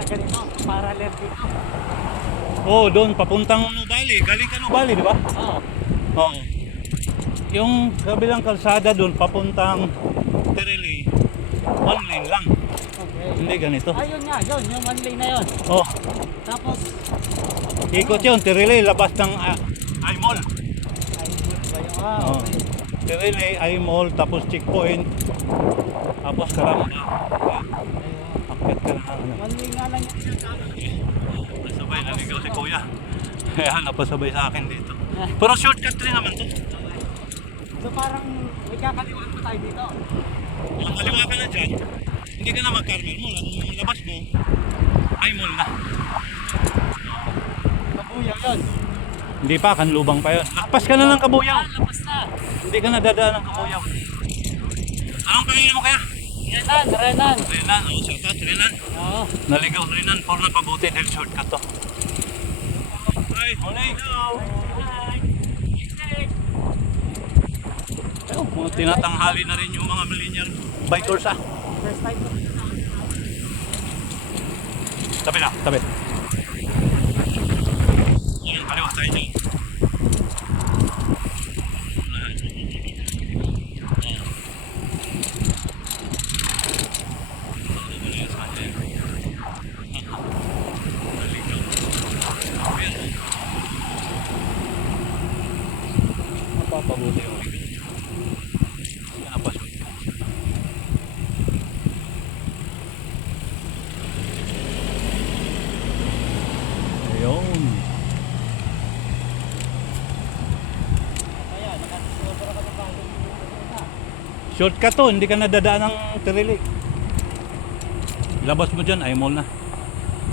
na ganito, parallel dito. Oo, doon papuntang Nubali. Galing ka Nubali, di ba? Oo. Oo. Yung kabilang kalsada doon papuntang Tirili, one lane lang. Okay. Hindi ganito. Ayun nga, yun, yung one lane na yun. Oh, Tapos, ikot yun. Tirili, labas ng uh, I-Mall. ay, good ba yung, ah, Oo. okay. Tirili, I-Mall, tapos checkpoint. Tapos karamba. Ayun. Akit ka na. Ano. One lane nga lang yung Nasabay, naligaw si Kuya. Kaya napasabay sa akin dito. Pero shortcut rin naman to. So parang may kakaliwaan pa tayo dito. Kung kaliwa ka na dyan, hindi ka na mag-carmel mall. Ang labas mo, ay mall na. Kabuyaw yun. Hindi pa, kanlubang pa yun. Lakpas ka na ng kabuyaw. Ah, labas na. Hindi ka na dadaan ng kabuyaw. Anong pangalan mo kaya? Renan, Renan. Renan, oh, shout out Renan. Oo. Naligaw Renan, for na pabuti dahil shortcut to. Ay, morning. Ayun, mga tinatanghali na rin yung mga millennial bikers ah. First time. Tabi na, tabi. Yan, kaliwa tayo dyan. Napapabuti yung Napasok. Ayun. Kaya, nakasobra ka na ba? Shortcut to, hindi ka nadadaan ng Tirili. Labas mo dyan, ay mall na.